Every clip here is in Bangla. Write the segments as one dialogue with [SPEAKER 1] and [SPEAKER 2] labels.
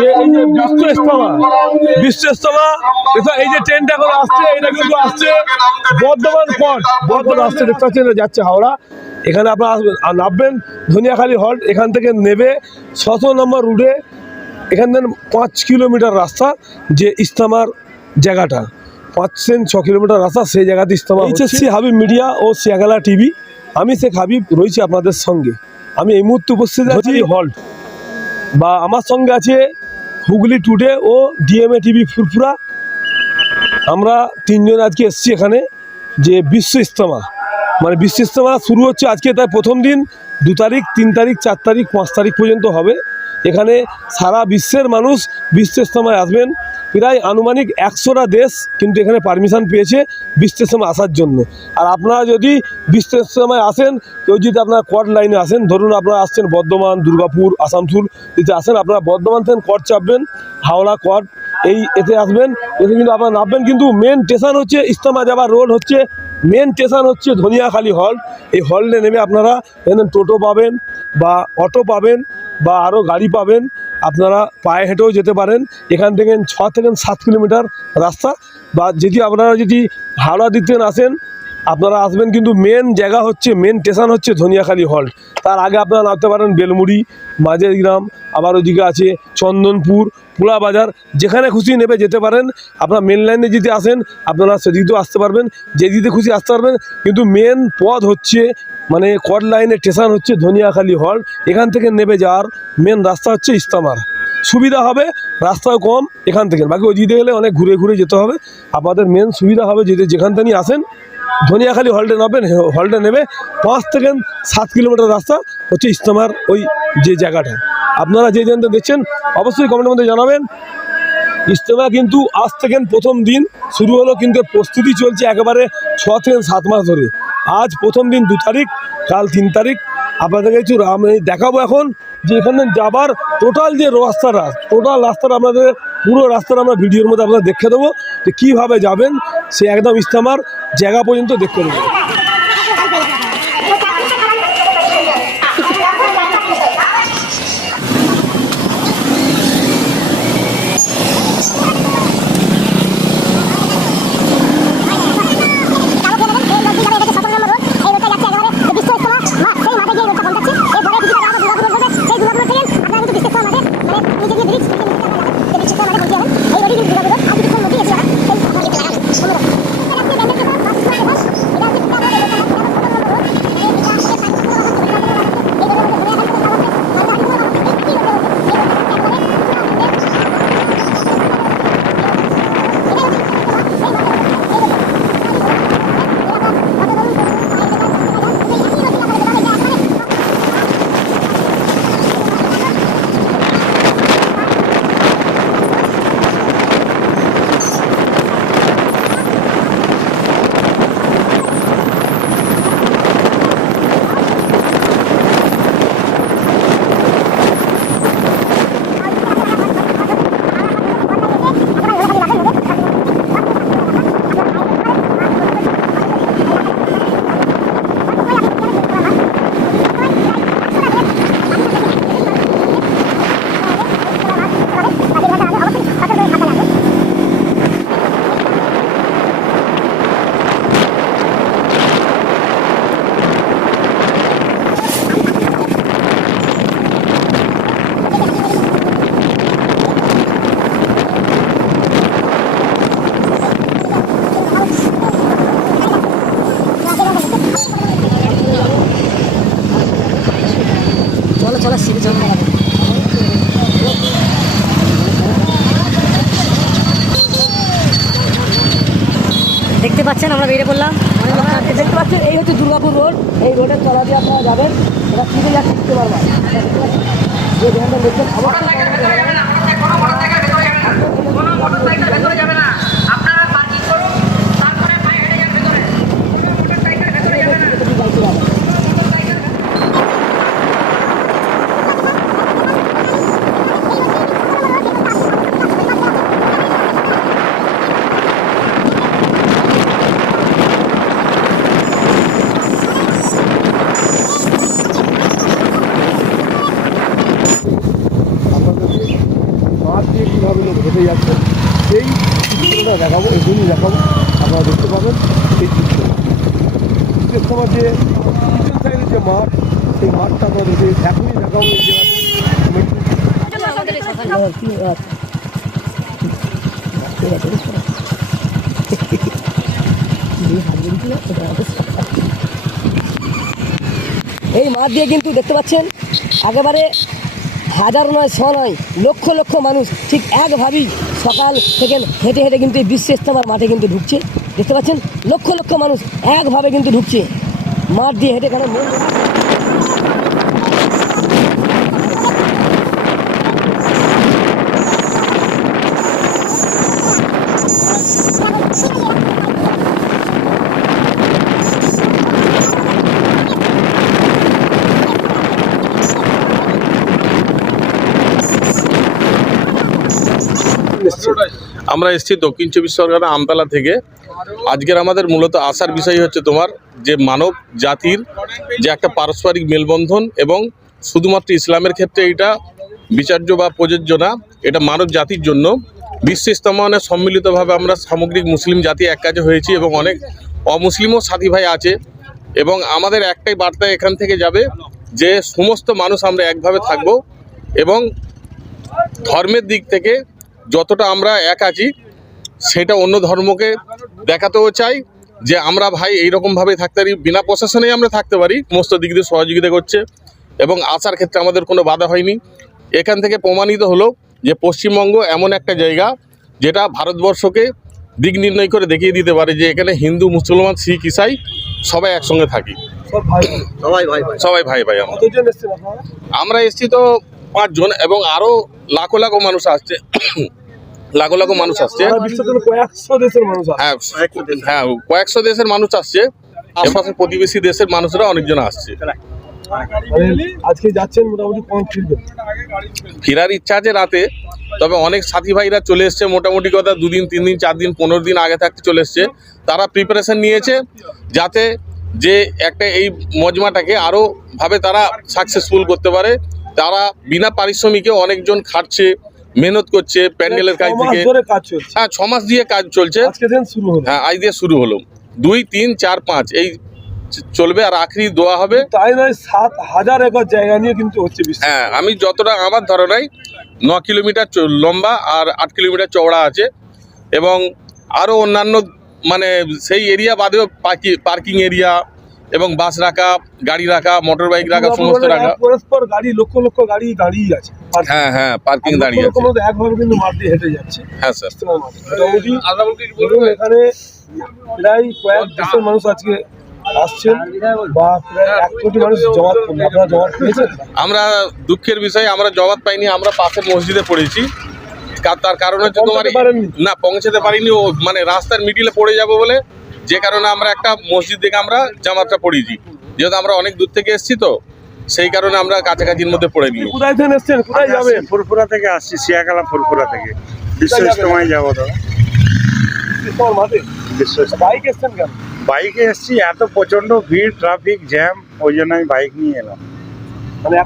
[SPEAKER 1] যে এই যে বিশ্ব ইস্তমা বিশ্ব ইস্তমা এই যে ট্রেনটা এখন আসছে এটা কিন্তু আসছে বর্ধমান পথ বর্ধমান আসছে দেখতে পাচ্ছেন যাচ্ছে হাওড়া। এখানে আপনারা নামবেন ধনিয়াখালী হল্ট এখান থেকে নেবে ছশো নম্বর রুটে এখান থেকে পাঁচ কিলোমিটার রাস্তা যে ইস্তামার জায়গাটা। পাঁচ সেন ছ কিলোমিটার রাস্তা সেই জায়গাতে ইস্তামা এইচএসসি হাবিব মিডিয়া ও শিয়াগালা টিভি আমি শেখ হাবিব রয়েছি আপনাদের সঙ্গে। আমি এই মুহূর্তে উপস্থিত আছি হল্ট বা আমার সঙ্গে আছে হুগলি টুডে ও ডিএমএ টিভি ফুরফুরা। আমরা তিনজন আজকে এসছি এখানে, যে বিশ্ব ইস্তমা মানে বিশ্ব ইস্তমা শুরু হচ্ছে আজকে তার প্রথম দিন, দু তারিখ, তিন তারিখ, চার তারিখ, পাঁচ তারিখ পর্যন্ত হবে। এখানে সারা বিশ্বের মানুষ বিশ্ব ইস্তমায় আসবেন। প্রায় আনুমানিক একশোটা দেশ কিন্তু এখানে পারমিশন পেয়েছে বিশ্ব ইস্তেমায় আসার জন্য। আর আপনারা যদি বিশ্ব ইস্তেমায় আসেন, কেউ যদি আপনারা কট লাইনে আসেন, ধরুন আপনারা আসছেন বর্ধমান, দুর্গাপুর, আসানসোল, যদি আসেন আপনারা বর্ধমান থেকে কট চাপবেন, হাওড়া কট এই এতে আসবেন, এতে কিন্তু আপনারা নামবেন। কিন্তু মেন স্টেশন হচ্ছে ইস্তামা যাবার রোড হচ্ছে মেন স্টেশন হচ্ছে ধনিয়াখালী হল এই হলে নেমে আপনারা এখানে টোটো পাবেন বা অটো পাবেন বা আরও গাড়ি পাবেন। আপনারা পায়ে হেঁটেও যেতে পারেন। এখান থেকে ছ থেকে সাত কিলোমিটার রাস্তা। বা যদি আপনারা যদি হাওড়া দিক আসেন, আপনারা আসবেন কিন্তু মেন জায়গা হচ্ছে মেন স্টেশন হচ্ছে ধনিয়াখালী হল্ট তার আগে আপনারা নামতে পারেন বেলমুড়ি, মাঝের গ্রাম, আবার ওদিকে আছে চন্দনপুর, পোলা বাজার। যেখানে খুশি নেবে যেতে পারেন। আপনারা মেন লাইনে যদি আসেন, আপনারা সেদিকেও আসতে পারবেন। যেদিকে খুশি আসতে পারবেন, কিন্তু মেন পথ হচ্ছে মানে কট লাইনের স্টেশন হচ্ছে ধনিয়াখালী হল এখান থেকে নেবে যাওয়ার মেন রাস্তা হচ্ছে ইস্তামার। সুবিধা হবে, রাস্তাও কম, এখান থেকে। বাকি ওই দিকে গেলে অনেক ঘুরে ঘুরে যেতে হবে। আপনাদের মেন সুবিধা হবে যদি যেখান থেকে আসেন, ধনিয়াখালী হল্টে নেবেন হল্টে নেবে পাঁচ থেকে সাত কিলোমিটার রাস্তা হচ্ছে ইস্তামার ওই যে জায়গাটা। আপনারা যে জানতে দেখছেন, অবশ্যই কমেন্টের মধ্যে জানাবেন। ইজতেমা কিন্তু আজ থেকে প্রথম দিন, শুরু হলো কিন্তু প্রস্তুতি চলছে একেবারে ছ থেকে সাত মাস ধরে। আজ প্রথম দিন দু তারিখ, কাল তিন তারিখ। আপনাদের কিছু আমি দেখাবো এখন যে এখানে যাবার টোটাল যে রাস্তাটা টোটাল রাস্তাটা আপনাদের, পুরো রাস্তাটা আমরা ভিডিওর মধ্যে আপনাদের দেখে দেবো যে কীভাবে যাবেন, সে একদম ইস্তেমার জায়গা পর্যন্ত দেখতে দেবো।
[SPEAKER 2] পাচ্ছেন আমরা বেরিয়ে পড়লাম।
[SPEAKER 3] দেখতে পাচ্ছেন এই হচ্ছে দুর্গাপুর রোড। এই রোডের তলা দিয়ে আপনারা যাবেন। এটা ফিরে যাচ্ছে দেখতে পারবেন দেখতে যে দোকানটা দেখছেন অবশ্যই
[SPEAKER 1] আপনাদেরকে হেঁটে যাচ্ছেন সেই চিত্রটা দেখাবো এগুলি দেখাবো আপনারা দেখতে পাবেন সেই চিত্র ইস্তেমার যে সাইডের যে মাঠ, সেই মাঠটা আপনাদেরকে এখনই দেখাবো এই
[SPEAKER 2] এই
[SPEAKER 3] মাঠ দিয়ে কিন্তু দেখতে পাচ্ছেন, একেবারে হাজার নয় ছ নয়, লক্ষ লক্ষ মানুষ ঠিক একভাবেই সকাল থেকে হেঁটে হেঁটে কিন্তু এই বিশ্ব ইস্তেমার মাঠে কিন্তু ঢুকছে। দেখতে পাচ্ছেন? লক্ষ লক্ষ মানুষ একভাবে কিন্তু ঢুকছে। মাঠ দিয়ে হেঁটে কারণ
[SPEAKER 4] আমরা এসেছি দক্ষিণ চব্বিশ পরগনা আমতলা থেকে। আজকের আমাদের মূলত আসার বিষয় হচ্ছে তোমার যে মানব জাতির যে একটা পারস্পরিক মেলবন্ধন এবং শুধুমাত্র ইসলামের ক্ষেত্রে এটা বিচার্য বা প্রযোজ্য না, এটা মানব জাতির জন্য বিশ্ব ইস্তমানে সম্মিলিতভাবে আমরা সামগ্রিক মুসলিম জাতি এক কাজে হয়েছি এবং অনেক অমুসলিমও সাথী ভাই আছে এবং আমাদের একটাই বার্তা এখান থেকে যাবে যে সমস্ত মানুষ আমরা একভাবে থাকব এবং ধর্মের দিক থেকে যতটা আমরা এক আছি সেটা অন্য ধর্মকে দেখাতেও চাই যে আমরা ভাই এইরকমভাবে থাকতে পারি বিনা প্রশাসনেই আমরা থাকতে পারি। সমস্ত দিক দিয়ে সহযোগিতা করছে এবং আসার ক্ষেত্রে আমাদের কোনো বাধা হয়নি। এখান থেকে প্রমাণিত হলো যে পশ্চিমবঙ্গ এমন একটা জায়গা যেটা ভারতবর্ষকে দিক নির্ণয় করে দেখিয়ে দিতে পারে যে এখানে হিন্দু মুসলমান শিখ ইসাই সবাই একসঙ্গে থাকি।
[SPEAKER 1] সব ভাই
[SPEAKER 4] সবাই ভাই ভাই। আমরা। আমরা এসেছি তো পাঁচজন এবং আরও লাখো লাখো মানুষ আসছে। লাখো লাখো মানুষ আসছে। হ্যাঁ হ্যাঁ কয়েকশো দেশের মানুষ আসছে। আশপাশের প্রতিবেশী দেশের মানুষরা অনেকজন আসছে।
[SPEAKER 1] আজকে যাচ্ছেন মোটামুটি
[SPEAKER 4] ফেরার ইচ্ছা আছে রাতে তবে অনেক সাথী ভাইরা চলে এসছে। মোটামুটি কথা দুদিন তিন দিন চার দিন পনেরো দিন আগে থাকতে চলে এসছে। তারা প্রিপারেশন নিয়েছে যাতে যে একটা এই মজমাটাকে আরও ভাবে তারা সাকসেসফুল করতে পারে। তারা বিনা পারিশ্রমিকে অনেকজন খাটছে। মেহনত করছে প্যান্ডেলের কাজ থেকে।
[SPEAKER 1] কাজ
[SPEAKER 4] হ্যাঁ ছ মাস দিয়ে কাজ চলছে। হ্যাঁ আজ দিয়ে শুরু হলো। দুই তিন চার পাঁচ এই চলবে আর আখরি দোয়া হবে।
[SPEAKER 1] তাই নয় সাত হাজার একর জায়গা নিয়ে কিন্তু হচ্ছে
[SPEAKER 4] হ্যাঁ আমি যতটা আমার ধারণায় ন কিলোমিটার লম্বা আর আট কিলোমিটার চওড়া আছে এবং আরও অন্যান্য মানে সেই এরিয়া বাদেও পার্কিং এরিয়া এবং বাস রাখা গাড়ি রাখা মোটর বাইক রাখা সমস্ত রাখা।
[SPEAKER 1] পরস্পর গাড়ি লক্ষ লক্ষ গাড়ি দাঁড়িয়ে আছে।
[SPEAKER 4] হ্যাঁ হ্যাঁ পার্কিং দাঁড়িয়ে আছে।
[SPEAKER 1] একভাবে কিন্তু দিয়ে হেঁটে যাচ্ছে।
[SPEAKER 4] হ্যাঁ স্যার।
[SPEAKER 1] মোটামুটি এখানে প্রায় কয়েক দেশের মানুষ আজকে আসছেন বা প্রায় এক কোটি মানুষ জমা আপনারা জমা পেয়েছেন?
[SPEAKER 4] আমরা দুঃখের বিষয় আমরা জবাব পাইনি আমরা পাশের মসজিদে পড়েছি। তার কারণ হচ্ছে তোমার না পৌঁছাতে পারিনি ও মানে রাস্তার মিডিলে পড়ে যাব বলে। যে কারণে আমরা একটা মসজিদ থেকে আমরা জামাতটা পড়িয়েছি। যেহেতু আমরা অনেক দূর থেকে এসেছি তো সেই কারণে আমরা কাছাকাছির মধ্যে পড়ে নিই
[SPEAKER 1] কোথায় থেকে এসছেন? কোথায় যাবেন?
[SPEAKER 5] ফুরফুরা থেকে আসছি শিয়াকালা ফুরফুরা থেকে। বিশ্ব
[SPEAKER 1] যাবেন?
[SPEAKER 5] ইস্তমায় যাব দাদা
[SPEAKER 1] এসছেন কেন?
[SPEAKER 5] বাইকে এসছি এত প্রচণ্ড ভিড় ট্রাফিক জ্যাম ওই জন্য আমি বাইক নিয়ে এলাম।
[SPEAKER 1] মানে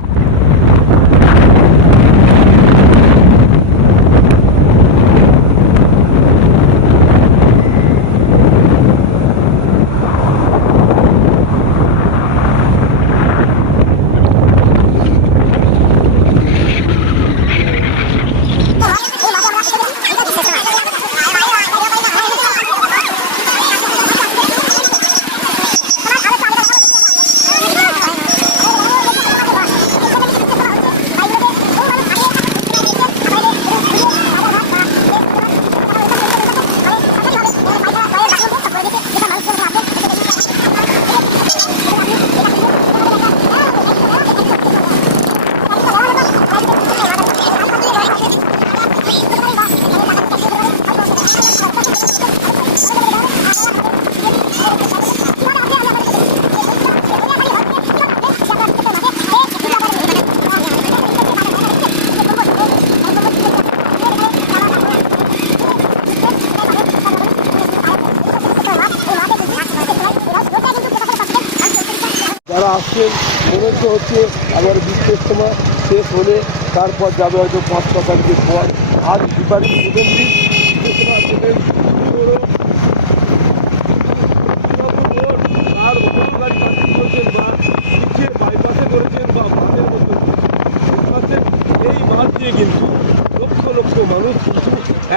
[SPEAKER 1] আসছেন মনে হচ্ছে হচ্ছে আবার বিশ্ব ইস্তেমা শেষ হলে
[SPEAKER 3] তারপর যাবে হয়তো পাঁচ ছ তারিখের পর। আজ সুপারি সেকেন্ড এই মাঠ দিয়ে কিন্তু লক্ষ লক্ষ মানুষ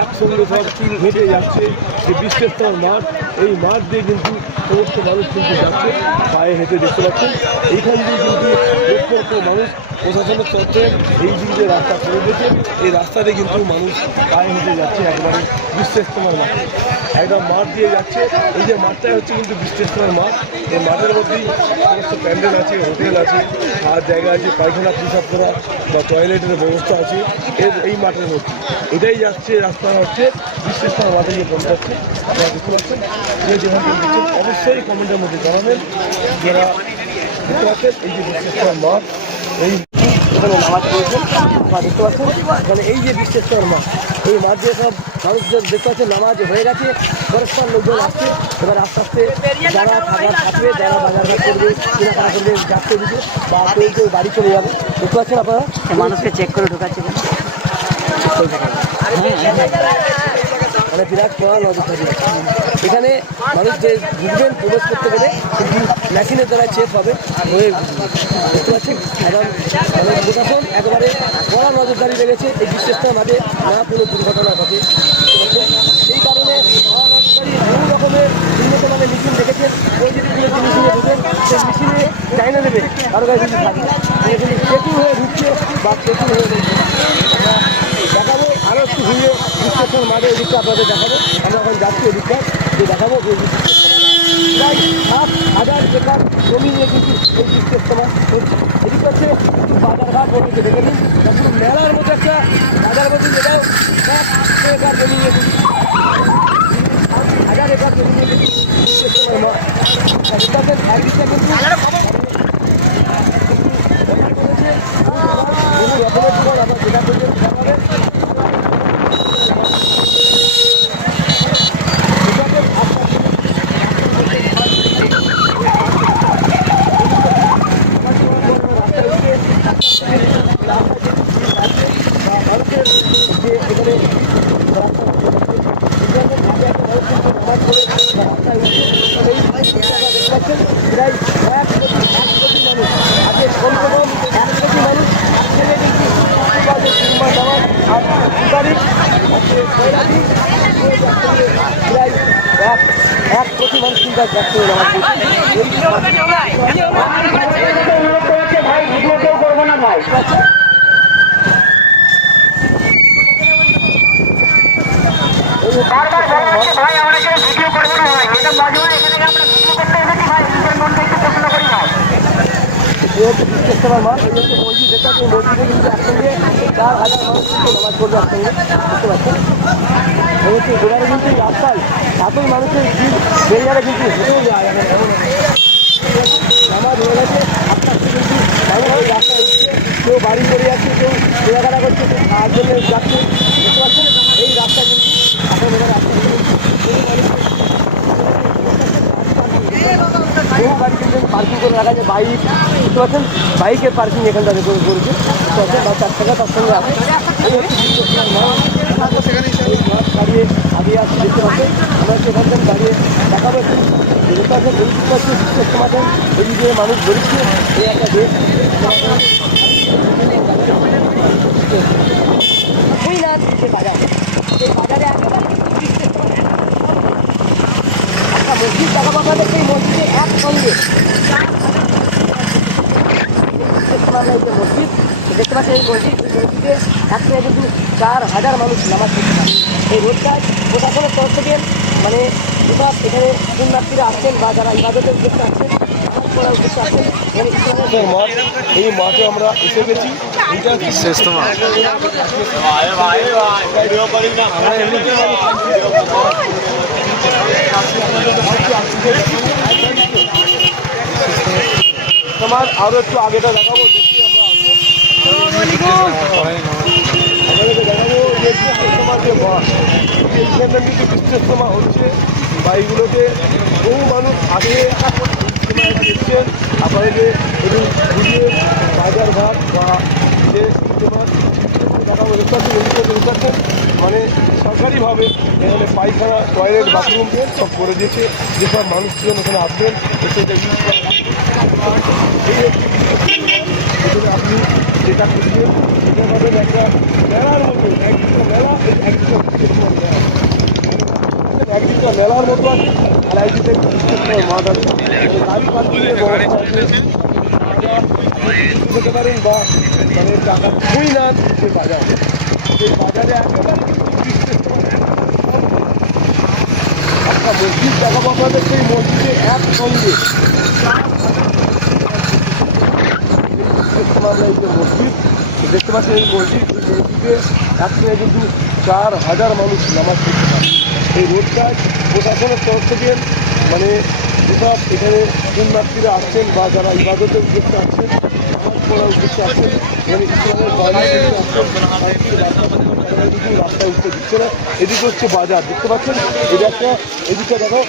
[SPEAKER 3] একসঙ্গে সব হেঁটে যাচ্ছে। যে বিশ্বেশ্বর মাঠ, এই মাঠ দিয়ে কিন্তু সমস্ত মানুষ কিন্তু যাচ্ছে, পায়ে হেঁটে দেখতে পাচ্ছেন। এইখান দিয়ে কিন্তু লক্ষ লক্ষ মানুষ প্রশাসনের তরফে এই দিক দিয়ে রাস্তা করে দিয়েছে, এই রাস্তাতে কিন্তু মানুষ পায়ে হেঁটে যাচ্ছে একবারে বিশ্বেশ্বর মাঠে। একদম মাঠ দিয়ে যাচ্ছে। এই যে মাঠটাই হচ্ছে কিন্তু বিশ্বেশ্বর মাঠ। এই মাঠের মধ্যেই সমস্ত প্যান্ডেল আছে, হোটেল আছে আর জায়গা আছে, পায়খানা পিসাব করা বা টয়লেটের ব্যবস্থা আছে, এর এই মাঠের মধ্যে। এটাই যাচ্ছে রাস্তা হচ্ছে বিশ্বের স্থান মাঠে গিয়ে পৌঁছাচ্ছে। আপনারা দেখতে পাচ্ছেন যেখান থেকে দেখছেন, অবশ্যই কমেন্টের মধ্যে জানাবেন। যারা দেখতে পাচ্ছেন, এই যে বিশ্বের মাঠ, এই এখানে নামাজ পড়েছেন বা দেখতে পাচ্ছেন, এখানে এই যে বিশ্বেশ্বর মাঠ, এই মাঠ দিয়ে সব মানুষজন দেখতে পাচ্ছেন, নামাজ হয়ে গেছে পরস্পর লোকজন আসছে, এবার আস্তে আস্তে যারা খাবার থাকবে যারা বাজার ঘাট করবে কেনাকাটা করবে যাচ্ছে দিকে বা কেউ কেউ বাড়ি চলে যাবে। দেখতে পাচ্ছেন আপনারা?
[SPEAKER 2] মানুষকে চেক করে ঢোকাচ্ছে
[SPEAKER 3] বিরাট কড়া নজর থাকবে এখানে মানুষ যে ঢুকবেন প্রবেশ করতে গেলে কিন্তু মেশিনের দ্বারা চেক হবে। হয়ে পাচ্ছেন এবং মানে প্রশাসন একেবারে কড়া নজরদারি লেগেছে। এই বিশেষটা মাঝে না কোনো দুর্ঘটনা ঘটে। সেই কারণে বহু রকমের উন্নত মানের মেশিন দেখেছেন কেউ যদি কোনো নিয়ে ঢুকেন সেই মেশিনে চাইনা দেবে, কারও কাছে যদি থাকে চেকিং হয়ে ঢুকছে বা চেকিং হয়ে ঢুকছে আমরা দেখাবো আরও একটু ঘুরিয়ে বিশ্লেষণ মাঝে এদিকটা আপনাদের দেখাবো। আমরা এখন যাচ্ছি এদিকটা যে দেখাবো যে প্রায় সাত হাজার একর জমি নিয়ে কিন্তু এই বিশ্লেষণ হচ্ছে। এদিক হচ্ছে বাজার ঘাট বলতে দেখে নিন। পুরো মেলার মতো একটা বাজার মধ্যে যেটাও এক একর জমি নিয়ে কিন্তু হাজার একর জমি নিয়ে কিন্তু নয় দেখতে পাচ্ছেন একদিকটা কিন্তু বহু কিন্তু আজ
[SPEAKER 6] বারবার বলা হচ্ছে ভাই আমরা কেউ ভিডিও করব না ভাই। এটা মাঝে এখানে আমরা ভিডিও করতে এসেছি ভাই নিজের মন থেকে প্রশ্ন করি ভাই
[SPEAKER 3] এই হচ্ছে বিশ্বেশ্বর মাঠ, এই হচ্ছে মসজিদ দেখতে পাচ্ছেন মসজিদে কিন্তু একসঙ্গে চার হাজার মানুষ কিন্তু নামাজ পড়বে দেখতে পাচ্ছেন এই হচ্ছে গোড়ারে কিন্তু এই মানুষের ভিড় যাবে কিন্তু হেঁটেও কিন্তু মানুষ ওই উঠছে, কেউ বাড়ি করে যাচ্ছে, কেউ কেনাকাটা করছে, কেউ খাওয়ার জন্য যাচ্ছে দেখতে পাচ্ছেন এই রাস্তা কিন্তু এখন এবার রাস্তা বহু গাড়ি কিন্তু পার্কিং করে রাখা যায় বাইক বুঝতে পারছেন? বাইকের পার্কিং এখানটাতে করে করেছে। বুঝতে পারছেন? বা চার টাকা তার সঙ্গে আছে। দাঁড়িয়ে দাঁড়িয়ে আসছি দেখতে পাচ্ছেন। আমরা সেখান থেকে দাঁড়িয়ে দেখাবো একটু। দেখতে পাচ্ছেন এই দেখতে পাচ্ছি বিশ্বেশ্বর মাঠে এই যে মানুষ বেরোচ্ছে এই একটা দেশ।
[SPEAKER 1] বুঝলেন সে বাজার। একটা মসজিদ টাকা পাঠাবে সেই মসজিদে একসঙ্গে যে মসজিদ। দেখতে পাচ্ছেন এই মসজিদ মসজিদে একসঙ্গে কিন্তু চার হাজার মানুষ নামাজ পড়তে পারে। এই রোডটায় প্রশাসনের তরফ থেকে মানে যেসব এখানে পুণ্যার্থীরা আসছেন বা যারা ইবাদতের উদ্দেশ্যে আসছেন
[SPEAKER 3] এই মাঠে আমরা এসে গেছি। এটা শ্রেষ্ঠ মাঠ। তোমার আরও একটু আগেটা দেখাবো দেখি দেখাবো যে বিশ্বস্তমার যে মাঠ এইখানে কিন্তু বিশ্বস্তমা হচ্ছে বা বহু মানুষ আগে এসেছেন আপনাদেরকে ঘুরিয়ে বাজার ঘাট বা যে
[SPEAKER 1] বর্তমান পাচ্ছেন এদিকে দেখতে পাচ্ছেন মানে সরকারিভাবে এখানে পায়খানা টয়লেট বাথরুম সব করে দিয়েছে। যেসব মানুষজন এখানে আসবেন, এসে আপনি যেটা সেটা পাবেন একটা মেলার মতো একদিকটা মেলা একদিকটা মেলার মতো আছে, আর একটু মাঠ আছে আছে হতে পারেন বা মানে টাকা খুঁই নেন সে বাজার সেই বাজারে একেবারে একটা মসজিদ দেখা পাবেন সেই মসজিদে একসঙ্গে মসজিদ দেখতে পাচ্ছেন এই মসজিদ মসজিদে একসঙ্গে কিন্তু চার হাজার মানুষ নামাজ পড়তে পারে এই রোডটায় প্রশাসনের তরফ থেকে মানে যেসব এখানে পুণ্যার্থীরা আসছেন বা যারা ইবাদতের উদ্দেশ্যে আসছেন নামাজ পড়ার উদ্দেশ্যে আসছেন এখানে ইসলামের রাস্তায় উঠতে দিচ্ছে না। এদিকে হচ্ছে বাজার, দেখতে পাচ্ছেন? এটা একটা এদিকে দেখো।